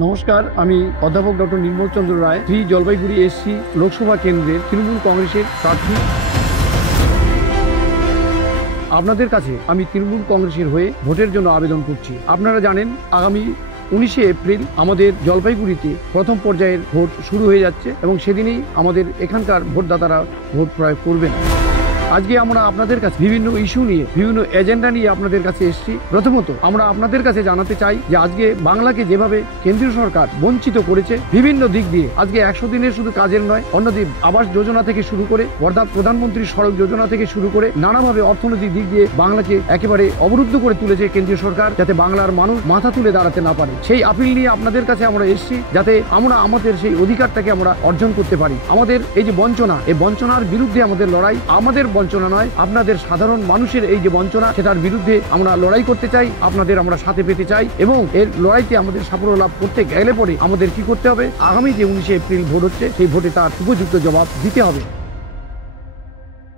নমস্কার, আমি অধ্যাপক ডক্টর নির্মল চন্দ্র রায়, শ্রী জলপাইগুড়ি এসসি লোকসভা কেন্দ্রের তৃণমূল কংগ্রেসের প্রার্থী। আপনাদের কাছে আমি তৃণমূল কংগ্রেসের হয়ে ভোটের জন্য আবেদন করছি। আপনারা জানেন, আগামী 19শে এপ্রিল আমাদের জলপাইগুড়িতে প্রথম পর্যায়ের ভোট শুরু হয়ে যাচ্ছে এবং সেদিনেই আমাদের এখানকার ভোটদাতারা ভোট প্রয়োগ করবেন। আজকে আমরা আপনাদের কাছে বিভিন্ন ইস্যু নিয়ে, বিভিন্ন এজেন্ডা নিয়ে আপনাদের কাছে এসেছি। প্রথমত আমরা আপনাদের কাছে জানাতে চাই যে আজকে বাংলাকে যেভাবে কেন্দ্রীয় সরকার বঞ্চিত করেছে বিভিন্ন দিক দিয়ে, আজকে 100 দিনের শুধু কাজের নয়, অন্যদিন আবাস যোজনা থেকে শুরু করে অর্থাৎ প্রধানমন্ত্রী সড়ক যোজনা থেকে শুরু করে নানাভাবে অর্থনৈতিক দিক দিয়ে বাংলাকে একেবারে অবরুদ্ধ করে তুলেছে কেন্দ্রীয় সরকার, যাতে বাংলার মানুষ মাথা তুলে দাঁড়াতে না পারে। সেই আপিল নিয়ে আপনাদের কাছে আমরা এসেছি, যাতে আমরা আমাদের সেই অধিকারটাকে আমরা অর্জন করতে পারি। আমাদের এই যে বঞ্চনা, এই বঞ্চনার বিরুদ্ধে আমাদের লড়াই, আমাদের বঞ্চনা নয়, আপনাদের সাধারণ মানুষের এই যে বঞ্চনা, সেটার বিরুদ্ধে আমরা লড়াই করতে চাই, আপনাদের আমরা সাথে পেতে চাই এবং এর লড়াইতে আমাদের সাফল্য লাভ করতে গেলে পরে আমাদের কি করতে হবে, আগামী যে 19শে এপ্রিল ভোট হচ্ছে, সেই ভোটে তার উপযুক্ত জবাব দিতে হবে।